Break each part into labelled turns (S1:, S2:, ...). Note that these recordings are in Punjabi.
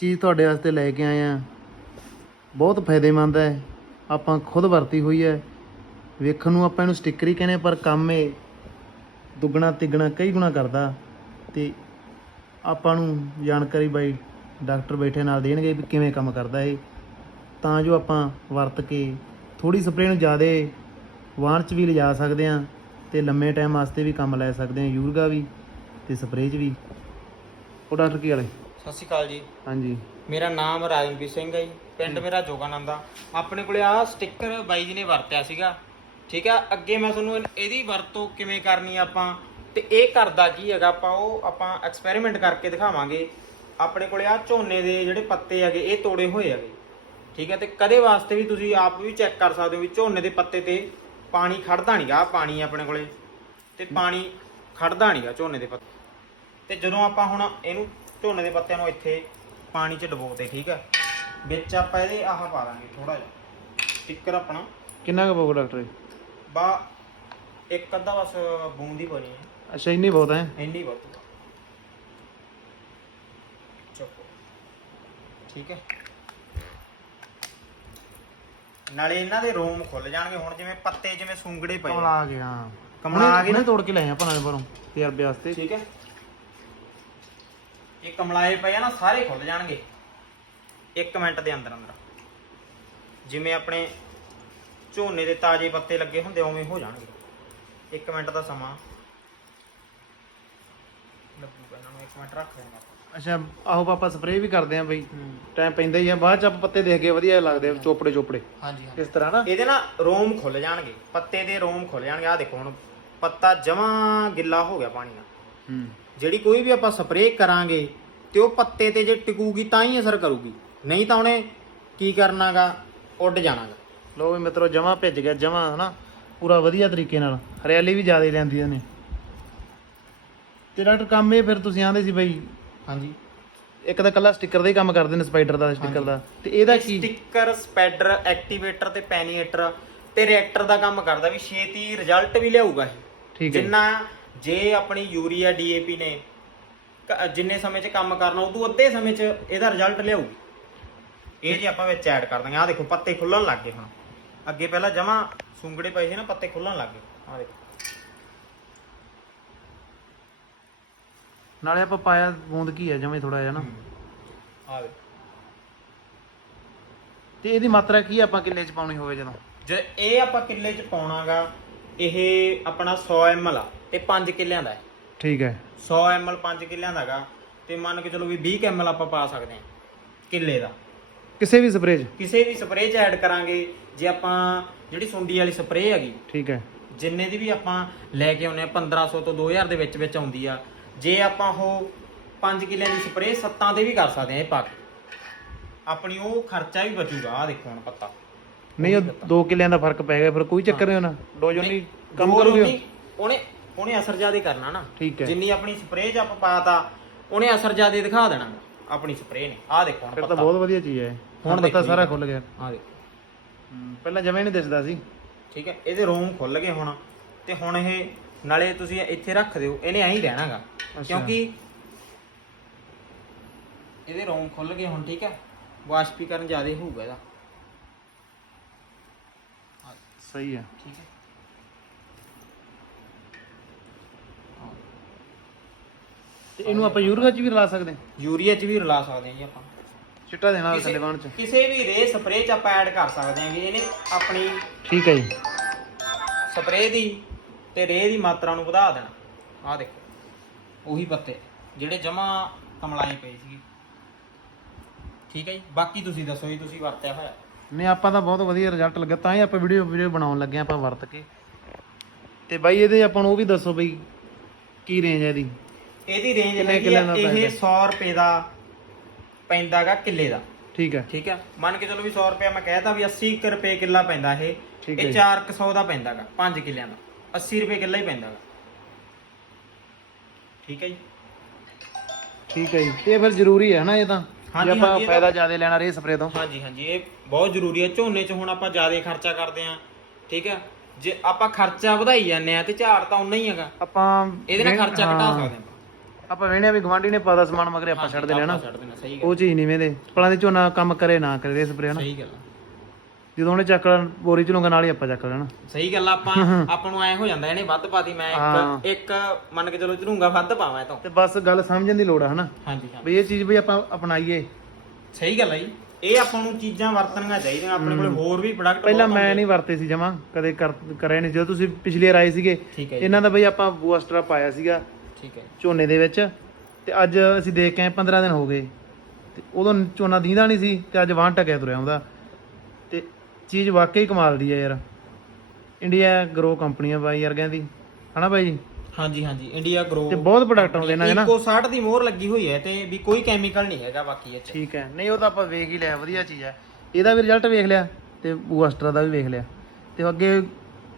S1: ਚੀਜ਼ ਤੁਹਾਡੇ ਵਾਸਤੇ ਲੈ ਕੇ ਆਏ ਆ। ਬਹੁਤ ਫਾਇਦੇਮੰਦ ਹੈ। ਆਪਾਂ ਖੁਦ ਵਰਤੀ ਹੋਈ ਹੈ। ਵੇਖਣ ਨੂੰ ਆਪਾਂ ਇਹਨੂੰ ਸਟicker ਹੀ ਕਹਿੰਦੇ ਪਰ ਕੰਮ ਇਹ ਦੁੱਗਣਾ, ਤਿੱਗਣਾ, ਕਈ ਗੁਣਾ ਕਰਦਾ। ਤੇ ਆਪਾਂ ਨੂੰ ਜਾਣਕਾਰੀ ਬਾਈ ਡਾਕਟਰ ਬੈਠੇ ਨਾਲ ਦੇਣਗੇ ਵੀ ਕਿਵੇਂ ਕੰਮ ਕਰਦਾ ਇਹ। ਤਾਂ ਜੋ ਆਪਾਂ ਵਰਤ ਕੇ ਥੋੜੀ ਸਪਰੇਅ ਨੂੰ ਜ਼ਿਆਦਾ ਵਾਹਨ 'ਚ ਵੀ ਲਿਜਾ ਸਕਦੇ ਆ ਤੇ ਲੰਮੇ ਟਾਈਮ ਵਾਸਤੇ ਵੀ ਕੰਮ ਲੈ ਸਕਦੇ ਆ ਯੂਰਗਾ ਵੀ ਤੇ ਸਪਰੇਅ 'ਚ ਵੀ। ਉਹ ਡਾਕਟਰ ਕੀ ਵਾਲੇ
S2: ਸਤਿ ਸ਼੍ਰੀ ਅਕਾਲ ਜੀ।
S1: ਹਾਂਜੀ।
S2: ਮੇਰਾ ਨਾਮ ਰਾਜਨਵੀਰ ਸਿੰਘ ਹੈ ਜੀ। ਪਿੰਡ ਮੇਰਾ ਜੋਗਾਨੰਦਾ ਆਪਣੇ ਕੋਲੇ ਆਹ ਸਟicker ਬਾਈ ਜੀ ਨੇ ਵਰਤਿਆ ਸੀਗਾ। ਠੀਕ ਆ? ਅੱਗੇ ਮੈਂ ਤੁਹਾਨੂੰ ਇਹ- ਇਹਦੀ ਵਰਤੋਂ ਕਿਵੇਂ ਕਰਨੀ ਆ ਆਪਾਂ? ਤੇ ਇਹ ਕਰਦਾ ਕੀ ਹੈਗਾ? ਆਪਾਂ ਉਹ ਆਪਾਂ ਐਕਸਪੈਰੀਮੈਂਟ ਕਰਕੇ ਦਿਖਾਵਾਂਗੇ। ਆਪਣੇ ਕੋਲੇ ਆ ਝੋਨੇ ਦੇ ਜਿਹੜੇ ਪੱਤੇ ਹੈਗੇ ਇਹ ਤੋੜੇ ਹੋਏ ਹੈਗੇ। ਠੀਕ ਹੈ ਤੇ ਕਦੇ ਵਾਸਤੇ ਵੀ ਤੁਸੀਂ ਆਪ ਵੀ ਚੈੱਕ ਕਰ ਸਕਦੇ ਹੋ ਵੀ ਝੋਨੇ ਦੇ ਪੱਤੇ ਤੇ ਪਾਣੀ ਖੜਦਾ ਨਹੀਂਗਾ ਆ ਪਾਣੀ ਆਪਣੇ ਕੋਲੇ। ਤੇ ਪਾਣੀ ਖੜਦਾ ਨਹੀਂਗਾ ਝੋਨੇ ਦੇ ਪੱਤੇ। ਤੇ ਜਦੋਂ ਆਪਾਂ ਹੁਣ ਇਹਨੂੰ ਝੋਨੇ ਦੇ ਪੱਤਿਆਂ ਨੂੰ ਇੱਥੇ ਪਾਣੀ 'ਚ ਡਬੋਤੇ ਠੀਕ ਹੈ ਵਿੱਚ ਆਪਾਂ ਇਹਦੇ ਆਹ ਪਾ ਦਾਂਗੇ ਥੋੜਾ ਜਿਹਾ। ਸਟicker ਆਪਣਾ।
S1: ਕਿੰਨਾ ਕੁ ਪਊਗਾ ਡਾਕਟਰ
S2: ਬਾ ਇੱਕ ਅੱਧਾ ਬਸ ਬੂੰਦ ਹੀ ਪਾਣੀ ਹੈ।
S1: ਅੱਛਾ ਇੰਨੀ ਬਹੁਤ ਹੈ?
S2: ਇੰਨੀ ਬਹੁਤ। ਚੱਕੋ। ਠੀਕ ਹੈ? ਨਾਲੇ ਇਹਨਾਂ ਦੇ ਰੋਮ ਖੁੱਲ ਜਾਣਗੇ। ਹੁਣ ਜਿਵੇਂ ਪੱਤੇ ਜਿਵੇਂ ਸੁੰਗੜੇ ਪਏ
S1: ਕਮਲਾ ਆ ਗਿਆ
S2: ਕਮਲਾ ਆ ਗਏ
S1: ਨਾ? ਤੋੜ ਕੇ ਲੈ ਆ ਭਣਾ ਬਾਹਰੋਂ ਤਜਰਬੇ ਵਾਸਤੇ।
S2: ਠੀਕ ਹੈ? ਇਹ ਕਮਲਾਏ ਪਏ ਆ ਨਾ ਸਾਰੇ ਖੁੱਲ ਜਾਣਗੇ। 1 ਮਿੰਟ ਦੇ ਅੰਦਰ ਅੰਦਰ। ਜਿਵੇਂ ਆਪਣੇ ਝੋਨੇ ਦੇ ਤਾਜ਼ੇ ਪੱਤੇ ਲੱਗੇ ਹੁੰਦੇ ਉਵੇਂ ਹੋ ਜਾਣਗੇ। 1 ਮਿੰਟ ਦਾ ਸਮਾਂ। ਲੱਗੂਗਾ ਇਹਨਾਂ ਨੂੰ 1 ਮਿੰਟ ਰੱਖ ਦੇਣਾ
S1: ਅੱਛਾ ਆਹੋ ਪਾਪਾ ਸਪਰੇਅ ਵੀ ਕਰਦੇ ਆ ਬਈ।
S2: ਹੂੰ।
S1: ਟਾਈਮ ਪੈਂਦਾ ਹੀ ਆ ਬਾਅਦ ਚ ਆਪਾਂ ਪੱਤੇ ਦੇਖ ਕੇ ਵਧੀਆ ਲੱਗਦੇ ਆ ਚੋਪੜੇ ਚੋਪੜੇ।
S2: ਹਾਂਜੀ
S1: ਇਸ ਤਰ੍ਹਾਂ ਨਾ।
S2: ਇਹਦੇ ਨਾਲ ਰੋਮ ਖੁੱਲ ਜਾਣਗੇ ਪੱਤੇ ਦੇ ਰੋਮ ਖੁੱਲ ਜਾਣਗੇ। ਆ ਦੇਖੋ ਹੁਣ ਪੱਤਾ ਜਮਾ ਗਿੱਲਾ ਹੋ ਗਿਆ ਪਾਣੀ ਨਾਲ।
S1: ਹੂੰ।
S2: ਜਿਹੜੀ ਕੋਈ ਵੀ ਆਪਾਂ ਸਪਰੇਅ ਕਰਾਂਗੇ ਤੇ ਉਹ ਪੱਤੇ ਤੇ ਜੇ ਟਿਕੂਗੀ ਤਾਂ ਹੀ ਅਸਰ ਕਰੂਗੀ। ਨਹੀਂ ਤਾਂ ਉਹਨੇ ਕੀ ਕਰਨਾਗਾ? ਉੱਡ ਜਾਣਾਗਾ।
S1: ਲੋ ਵੀ ਮਿੱਤਰੋ ਜਮਾ ਭਿੱਜ ਗਿਆ ਜਮਾ ਹਨਾ? ਪੂਰਾ ਵਧੀਆ ਤਰੀਕੇ ਨਾਲ। ਹਰਿਆਲੀ ਵੀ ਜ਼ਿਆਦਾ ਲੈਂਦੀਆਂ ਨੇ ਤੇ ਡਾਕਟਰ ਕੰਮ ਇਹ ਫਿਰ ਤੁਸੀਂ ਆਂਦੇ ਸੀ ਬਈ
S2: ਹਾਂਜੀ।
S1: ਇੱਕ ਤਾਂ ਕੱਲਾ ਸਟicker ਦਾ ਹੀ ਕੰਮ ਕਰਦੇ ਨੇ ਸਪਾਈਡਰ ਦਾ ਸਟicker ਦਾ। ਤੇ ਇਹਦਾ ਕੀ?
S2: ਸਟicker ਸਪੈਡਰ ਐਕਟੀਵੇਟਰ ਤੇ ਪੈਨੀਏਟਰ ਤੇ ਰਿਐਕਟਰ ਦਾ ਕੰਮ ਕਰਦਾ ਵੀ ਛੇਤੀ ਰਿਜ਼ਲਟ ਵੀ ਲਿਆਊਗਾ ਇਹ।
S1: ਠੀਕ ਹੈ
S2: ਜਿੰਨਾ ਜੇ ਆਪਣੀ ਯੂਰੀਆ ਡੀਏਪੀ ਨੇ ਕ- ਜਿੰਨੇ ਸਮੇਂ 'ਚ ਕੰਮ ਕਰਨਾ ਉਦੋਂ ਅੱਧੇ ਸਮੇਂ 'ਚ ਇਹਦਾ ਰਿਜ਼ਲਟ ਲਿਆਊਗੀ। ਇਹ ਜੀ ਆਪਾਂ ਵਿੱਚ ਐਡ ਕਰ ਦਾਂਗੇ। ਆ ਦੇਖੋ ਪੱਤੇ ਖੁੱਲਣ ਲੱਗ ਗਏ ਹੁਣ। ਅੱਗੇ ਪਹਿਲਾਂ ਜਮਾ ਸੁੰਗੜੇ ਪਏ ਸੀ ਨਾ ਪੱਤੇ ਖੁੱਲਣ ਲੱਗ ਗਏ। ਆ ਦੇਖੋ।
S1: ਨਾਲੇ ਆਪਾਂ ਪਾਇਆ ਬੂੰਦ ਕੀ ਹੈ ਜਮੇ ਥੋੜਾ ਜਿਹਾ ਨਾ।
S2: ਆ ਦੇ
S1: ਤੇ ਇਹਦੀ ਮਾਤਰਾ ਕੀ ਆਪਾਂ ਕਿੱਲੇ ਚ ਪਾਉਣੀ ਹੋਵੇ ਜਦੋਂ?
S2: ਜੇ ਇਹ ਆਪਾਂ ਕਿੱਲੇ 'ਚ ਪਾਉਣਾਗਾ ਇਹ ਆਪਣਾ 100 ml ਆ ਤੇ 5 ਕਿੱਲਿਆਂ ਦਾ ਹੈ।
S1: ਠੀਕ ਹੈ।
S2: 100 ml 5 ਕਿੱਲਿਆਂ ਦਾ ਹੈਗਾ ਤੇ ਮੰਨ ਕੇ ਚਲੋ ਵੀ 20 ml ਆਪਾਂ ਪਾ ਸਕਦੇ ਹਾਂ ਕਿੱਲੇ ਦਾ।
S1: ਕਿਸੇ ਵੀ ਸਪਰੇਅ ਚ?
S2: ਕਿਸੇ ਵੀ ਸਪਰੇਅ 'ਚ ਐਡ ਕਰਾਂਗੇ। ਜੇ ਆਪਾਂ ਜਿਹੜੀ ਸੁੰਡੀ ਵਾਲੀ ਸਪਰੇਅ ਹੈਗੀ
S1: ਠੀਕ ਹੈ।
S2: ਜਿੰਨੇ ਦੀ ਵੀ ਆਪਾਂ ਲੈ ਕੇ ਆਉਨੇ ਆ 1500 ਤੋਂ 2000 ਦੇ ਵਿੱਚ ਵਿੱਚ ਆਉਂਦੀ ਆ। ਜੇ ਆਪਾਂ ਉਹ 5 ਕਿੱਲਿਆਂ ਦੀ ਸਪਰੇਅ ਸੱਤਾਂ ਤੇ ਵੀ ਕਰ ਸਕਦੇ ਆ ਇਹ ਪਾ ਕੇ ਆਪਣੀ ਉਹ ਖਰਚਾ ਵੀ ਬਚੂਗਾ ਆ ਦੇਖੋ ਹੁਣ ਪੱਤਾ।
S1: ਨਹੀਂ ਉਹ 2 ਕਿੱਲਿਆਂ ਦਾ ਫ਼ਰਕ ਪੈ ਗਿਆ ਫਿਰ ਕੋਈ ਚੱਕਰ ਨਹੀਂ ਹੋਣਾ ਡੋਜ਼ ਨਹੀਂ ਕੰਮ ਕਰੂਗੇ?
S2: ਉਹਨੇ ਉਹਨੇ ਅਸਰ ਜ਼ਿਆਦਾ ਕਰਨਾ ਨਾ।
S1: ਠੀਕ ਹੈ।
S2: ਜਿੰਨੀ ਆਪਣੀ ਸਪਰੇਅ 'ਚ ਆਪਾਂ ਪਾਤਾ ਉਹਨੇ ਅਸਰ ਜ਼ਿਆਦਾ ਦਿਖਾ ਦੇਣਾ। ਆਪਣੀ ਸਪਰੇਅ ਨੇ। ਆਹ ਦੇਖੋ ਹੁਣ
S1: ਫਿਰ ਤਾਂ
S2: ਪੱਤਾ।
S1: ਬਹੁਤ ਵਧੀਆ ਚੀਜ਼ ਹੈ।
S2: ਹੁਣ
S1: ਹੁਣ ਪਤਾ ਸਾਰਾ। ਖੁੱਲ ਗਿਆ।
S2: ਆਹ ਦੇਖੋ।
S1: ਪਹਿਲਾਂ ਜਮੇ ਨਹੀਂ ਦਿਸਦਾ ਸੀ।
S2: ਠੀਕ ਹੈ। ਇਹਦੇ ਰੋਮ ਖੁੱਲ ਗਏ ਹੁਣ। ਤੇ ਹੁਣ ਇਹ ਨਾਲੇ ਤੁਸੀਂ ਇੱਥੇ ਰੱਖ ਦਿਓ। ਇਹਨੇ ਐਂ ਹੀ ਰਹਿਣਾਗਾ ਕਿਉਂਕਿ ਇਹਦੇ ਰੋਮ ਖੁੱਲ ਗਏ ਹੁਣ ਠੀਕ ਹੈ। ਵਾਸ਼ਪੀਕਰਨ ਜ਼ਿਆਦਾ ਹੋਊਗਾ ਇਹਦਾ।
S1: ਸਹੀ ਹੈ।
S2: ਠੀਕ ਹੈ।
S1: ਤੇ ਇਹਨੂੰ ਆਪਾਂ ਯੂਰੀਆ ਚ ਵੀ ਰਲਾ ਸਕਦੇ ਹਾਂ।
S2: ਯੂਰੀਆ 'ਚ ਵੀ ਰਲਾ ਸਕਦੇ ਹਾਂ ਜੀ ਆਪਾਂ।
S1: ਚਿੱਟਾ ਦੇਣਾ
S2: ਕਿਸੇ-
S1: ਥੱਲੇ ਬਾਣ ਚ।
S2: ਕਿਸੇ ਵੀ ਰੇ ਸਪਰੇਅ 'ਚ ਆਪਾਂ ਐਡ ਕਰ ਸਕਦੇ ਹਾਂ ਜੀ ਇਹਨੇ ਆਪਣੀ
S1: ਠੀਕ ਹੈ ਜੀ।
S2: ਸਪਰੇਅ ਦੀ ਤੇ ਰੇ ਦੀ ਮਾਤਰਾ ਨੂੰ ਵਧਾ ਦੇਣਾ। ਆਹ ਦੇਖੋ ਉਹੀ ਪੱਤੇ ਜਿਹੜੇ ਜਮਾ ਕਮਲਾਏ ਪਏ ਸੀਗੇ। ਠੀਕ ਹੈ ਜੀ ਬਾਕੀ ਤੁਸੀਂ ਦੱਸੋ ਜੀ ਤੁਸੀਂ ਵਰਤਿਆ ਹੋਇਆ।
S1: ਨਹੀਂ ਆਪਾਂ ਤਾਂ ਬਹੁਤ ਵਧੀਆ ਰਿਜ਼ਲਟ ਲੱਗਾ ਤਾਂ ਹੀ ਆਪਾਂ ਵੀਡੀਓ ਵੀਡੀਓ ਬਣਾਉਣ ਲੱਗੇ ਹਾਂ ਆਪਾਂ ਵਰਤ ਕੇ। ਤੇ ਬਾਈ ਇਹਦੇ ਆਪਾਂ ਨੂੰ ਉਹ ਵੀ ਦੱਸੋ ਬਈ ਕੀ ਰੇਂਜ ਹੈ ਇਹਦੀ?
S2: ਇਹਦੀ ਰੇਂਜ
S1: ਕਿੰਨੇ
S2: ਹੈਗੀ
S1: ਕਿੱਲਿਆਂ
S2: ਆ
S1: ਦਾ
S2: ਇਹ
S1: ਪੈਂਦਾ?
S2: 100 ਰੁਪਏ ਦਾ ਪੈਂਦਾਗਾ ਕਿੱਲੇ ਦਾ।
S1: ਠੀਕ ਹੈ।
S2: ਠੀਕ ਹੈ? ਮੰਨ ਕੇ ਚਲੋ ਵੀ 100 ਰੁਪਏ ਮੈਂ ਕਹਿਤਾ ਵੀ 80 ਕੁ ਰੁਪਏ ਕਿੱਲਾ ਪੈਂਦਾ ਇਹ।
S1: ਠੀਕ ਹੈ
S2: ਇਹ
S1: ਜੀ।
S2: 400 ਦਾ ਪੈਂਦਾਗਾ 5 ਕਿੱਲਿਆਂ ਦਾ। 80 ਰੁਪਏ ਕਿੱਲਾ ਹੀ ਪੈਂਦਾਗਾ। ਠੀਕ ਹੈ ਜੀ?
S1: ਠੀਕ ਹੈ ਜੀ। ਤੇ ਇਹ ਫਿਰ ਜ਼ਰੂਰੀ ਹੈ ਨਾ ਇਹ ਤਾਂ? ਜੇ
S2: ਹਾਂਜੀ,
S1: ਆਪਾਂ
S2: ਹਾਂਜੀ, ਇਹ
S1: ਫਾਇਦਾ ਜ਼ਿਆਦਾ ਲੈਣਾ ਰੇ ਸਪਰੇ ਤੋਂ।
S2: ਹਾਂਜੀ ਹਾਂਜੀ ਇਹ ਬਹੁਤ ਜ਼ਰੂਰੀ ਹੈ। ਝੋਨੇ 'ਚ ਹੁਣ ਆਪਾਂ ਜ਼ਿਆਦਾ ਖਰਚਾ ਕਰਦੇ ਆਂ ਠੀਕ ਹੈ? ਜੇ ਆਪਾਂ ਖਰਚਾ ਵਧਾਈ ਜਾਂਦੇ ਆ ਤੇ ਝਾੜ ਤਾਂ ਉਨਾ ਹੀ ਹੈਗਾ।
S1: ਆਪਾਂ
S2: ਇਹਦੇ ਨਾਲ ਖਰਚਾ ਘਟਾ
S1: ਹਾਂ।
S2: ਸਕਦੇ ਆਪਾਂ।
S1: ਆਪਾਂ ਵੇਣਿਆ ਵੀ ਗਵਾਂਢੀ ਨੇ ਪਾਦਾ ਸਮਾਨ ਮਗਰੇ ਆਪਾਂ ਛੱਡ ਦੇਣਾ ਨਾ।
S2: ਛੱਡ ਦੇਣਾ ਸਹੀ ਗੱਲ
S1: ਉਹ ਚੀਜ਼ ਨਹੀਂ ਵੇਂਦੇ ਪਲਾਂ ਦੇ ਝੋਨਾ ਕੰਮ ਕਰੇ ਨਾ ਕਰੇ ਸਪਰੇ ਨਾ
S2: ਸਹੀ ਗੱਲ ਆ।
S1: ਜਦੋਂ ਉਹਨੇ ਚੱਕ ਲੈਣ ਬੋਰੀ ਚ ਲੂੰਗਾ ਨਾਲ ਹੀ ਆਪਾਂ ਚੱਕ ਲੈਣਾ।
S2: ਸਹੀ ਗੱਲ ਆ, ਆਪਾਂ ਆਪਾਂ ਨੂੰ ਐ ਹੋ ਜਾਂਦਾ ਇਹਨੇ ਵੱਧ ਪਾਤੀ ਮੈਂ। ਇੱਕ ਇੱਕ ਮੰਨ ਕੇ ਚਲੋ ਝਰੂੰਗਾ ਵੱਧ ਪਾਵਾਂ ਇਹ ਤੋਂ
S1: ਤੇ ਬਸ ਗੱਲ ਸਮਝਣ ਦੀ ਲੋੜ ਆ ਹਨਾ?
S2: ਹਾਂਜੀ ਹਾਂ।
S1: ਵੀ ਇਹ ਚੀਜ਼ ਵੀ ਆਪਾਂ ਅਪਣਾਈਏ।
S2: ਸਹੀ ਗੱਲ ਆ ਜੀ। ਇਹ ਆਪਾਂ ਨੂੰ ਚੀਜ਼ਾਂ ਵਰਤਣੀਆਂ ਚਾਹੀਦੀਆਂ ਆਪਣੇ ਕੋਲੇ ਹੋਰ ਵੀ ਪ੍ਰੋਡਕਟ
S1: ਪਹਿਲਾਂ ਮੈਂ ਨਹੀਂ ਵਰਤੇ ਸੀ ਜਮਾ ਕਦੇ ਕਰ ਕਰਿਆ ਨਹੀਂ ਜਦੋਂ ਤੁਸੀਂ ਪਿਛਲੀ ਆਏ ਸੀਗੇ
S2: ਠੀਕ ਹੈ ਜੀ।
S1: ਇਹਨਾਂ ਦਾ ਬਈ ਆਪਾਂ ਬੂਸਟਰ ਪਾਇਆ ਸੀਗਾ।
S2: ਠੀਕ ਹੈ
S1: ਝੋਨੇ ਦੇ ਵਿੱਚ। ਤੇ ਅੱਜ ਅਸੀਂ ਦੇਖ ਕੇ ਆਏ 15 ਦਿਨ ਹੋ ਗਏ। ਤੇ ਉਦੋਂ ਝੋਨਾ ਦੀਂਦਾ ਨਹੀਂ ਸੀ ਤੇ ਅੱਜ ਵਾਂ ਟਕਿਆ ਤੁਰਿਆ ਆਉਂਦਾ। ਤੇ ਚੀਜ਼ ਵਾਕਈ ਕਮਾਲ ਦੀ ਹੈ ਯਾਰ। ਇੰਡੀਆ ਗਰੋ ਕੰਪਨੀ ਆ ਬਾਈ ਯਾਰ ਕਹਿੰਦੀ। ਹਨਾ ਬਾਈ ਜੀ?
S2: ਹਾਂਜੀ ਹਾਂਜੀ। ਇੰਡੀਆ ਗਰੋ
S1: ਤੇ ਬਹੁਤ ਪ੍ਰੋਡਕਟ ਆਉਂਦੇ ਇਹਨਾਂ ਦੇ ਨਾ
S2: ਇਕੋ 60 ਦੀ ਮੋਹਰ ਲੱਗੀ ਹੋਈ ਹੈ ਤੇ ਵੀ ਕੋਈ ਕੈਮੀਕਲ ਨਹੀਂ ਹੈਗਾ ਬਾਕੀ ਇਹ
S1: ਠੀਕ ਹੈ। ਨਹੀਂ ਉਹ ਤਾਂ ਆਪਾਂ ਵੇਖ ਹੀ ਲਿਆ ਵਧੀਆ ਚੀਜ਼ ਹੈ। ਇਹਦਾ ਵੀ ਰਿਜ਼ਲਟ ਵੇਖ ਲਿਆ ਤੇ ਬੂਸਟਰ ਦਾ ਵੀ ਵੇਖ ਲਿਆ। ਤੇ ਅੱਗੇ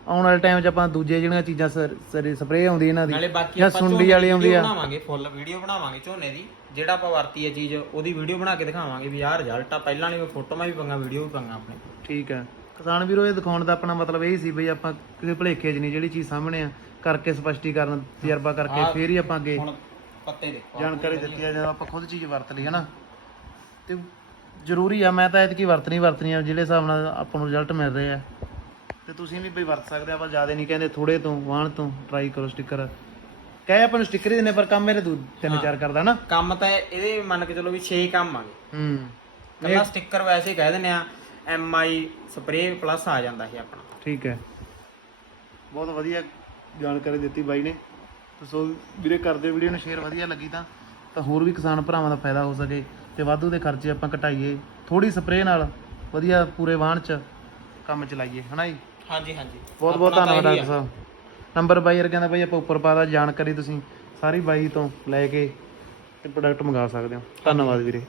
S1: ਆਉਣ ਵਾਲੇ ਟਾਈਮ 'ਚ ਆਪਾਂ ਦੂਜੇ ਜਿਹੜੀਆਂ ਚੀਜ਼ਾਂ ਸਪਰੇਅ ਆਉਂਦੀ ਇਹਨਾਂ ਦੀ
S2: ਨਾਲੇ ਬਾਕੀ
S1: ਜਾਂ
S2: ਆਪਾਂ
S1: ਸੁੰਡੀ
S2: ਝੋਨੇ
S1: ਵਾਲੀ
S2: ਦੀ
S1: ਆਉਂਦੀ
S2: video
S1: ਆ।
S2: ਬਣਾਵਾਂਗੇ ਫੁੱਲ ਵੀਡੀਓ ਬਣਾਵਾਂਗੇ ਝੋਨੇ ਦੀ ਜਿਹੜਾ ਆਪਾਂ ਵਰਤੀ ਹੈ ਚੀਜ਼ ਉਹਦੀ ਵੀਡੀਓ ਬਣਾ ਕੇ ਦਿਖਾਵਾਂਗੇ ਵੀ ਆਹ ਰਿਜ਼ਲਟ ਆ। ਪਹਿਲਾਂ ਵਾਲੀ ਫੋਟੋਆਂ ਵੀ ਪੰਗਾ ਵੀਡੀਓ ਵੀ ਪੰਗਾ ਆਪਣੇ।
S1: ਠੀਕ ਹੈ ਕਿਸਾਨ ਵੀਰੋ ਇਹ ਦਿਖਾਉਣ ਦਾ ਆਪਣਾ ਮਤਲਬ ਇਹ ਸੀ ਬਈ ਆਪਾਂ ਕਿਸੇ ਭਲੇਖੇ 'ਚ ਨਹੀਂ ਜਿਹੜੀ ਚੀਜ਼ ਸਾਹਮਣੇ ਆ ਕਰਕੇ ਸਪਸ਼ਟੀਕਰਨ ਤਜਰਬਾ ਕਰਕੇ ਫੇਰ ਹੀ ਆਪਾਂ ਅੱਗੇ
S2: ਹੁਣ ਪੱਤੇ ਦੇਖੋ
S1: ਜਾਣਕਾਰੀ ਦਿੱਤੀ ਆ ਜਦੋਂ ਆਪਾਂ ਖੁਦ ਚੀਜ਼ ਵਰਤ ਲਈ ਹੈ ਨਾ ਤੇ ਜ਼ਰੂਰੀ ਆ ਮੈਂ ਤਾਂ ਐਤਕੀ ਵਰਤਣੀ ਵਰਤਣੀ ਆ ਜਿਹੜੇ ਹਿਸਾਬ ਨਾਲ ਆਪਾਂ ਨੂੰ ਰਿਜ਼ਲਟ ਮਿਲ ਰਹੇ ਆ। ਤੇ ਤੁਸੀਂ ਵੀ ਬਈ ਵਰਤ ਸਕਦੇ ਆ ਆਪਾਂ ਜ਼ਿਆਦਾ ਨਹੀਂ ਕਹਿੰਦੇ ਥੋੜੇ ਤੋਂ ਵਾਹਣ ਤੋਂ ਟਰਾਈ ਕਰੋ ਸਟicker ਕਹੇ ਆਪਾਂ ਨੂੰ ਸਟicker ਹੀ ਦਿੰਨੇ ਪਰ ਕੰਮ ਮੇਰੇ ਦੂ ਤਿੰਨ ਚਾਰ ਕਰਦਾ ਨਾ।
S2: ਕੰਮ ਤਾਂ ਇਹਦੇ ਮੰਨ ਕੇ ਚਲੋ ਵੀ 6 ਕੰਮ ਆਗੇ
S1: ਹੂੰ।
S2: ਕੱਲਾ ਸਟicker ਵੈਸੇ ਹੀ ਕਹਿ ਦਿੰਦੇ ਆ MI ਸਪਰੇ ਪਲੱਸ ਆ ਜਾਂਦਾ ਸੀ ਆਪਣਾ।
S1: ਠੀਕ ਹੈ। ਬਹੁਤ ਵਧੀਆ ਜਾਣਕਾਰੀ ਦਿੱਤੀ ਬਾਈ ਨੇ। ਸੋ ਵੀਰੇ ਕਰਦੇ ਵੀਡੀਓ ਨੂੰ ਸ਼ੇਅਰ ਵਧੀਆ ਲੱਗੀ ਤਾਂ ਤਾਂ ਹੋਰ ਵੀ ਕਿਸਾਨ ਭਰਾਵਾਂ ਦਾ ਫਾਇਦਾ ਹੋ ਸਕੇ ਤੇ ਵਾਧੂ ਦੇ ਖਰਚੇ ਆਪਾਂ ਘਟਾਈਏ। ਥੋੜੀ ਸਪਰੇਅ ਨਾਲ ਵਧੀਆ ਪੂਰੇ ਵਾਹਣ ਚ ਕੰਮ ਚਲਾਈਏ ਹਨਾ ਜੀ?
S2: ਹਾਂਜੀ ਹਾਂਜੀ।
S1: ਬਹੁਤ ਬਹੁਤ
S2: ਆਪਣਾ ਤਾਂ
S1: ਧੰਨਵਾਦ
S2: ਇਹੀ
S1: ਡਾਕਟਰ ਸਾਹਿਬ। ਨੰਬਰ ਬਾਈ ਵਰਗਿਆਂ ਦਾ ਬਾਈ ਆਪਾਂ ਉੱਪਰ ਪਾਦਾ ਜਾਣਕਾਰੀ ਤੁਸੀਂ ਸਾਰੀ ਬਾਈ ਤੋਂ ਲੈ ਕੇ ਤੇ ਪ੍ਰੋਡਕਟ ਮੰਗਾ ਸਕਦੇ ਹੋ। ਧੰਨਵਾਦ ਵੀਰੇ।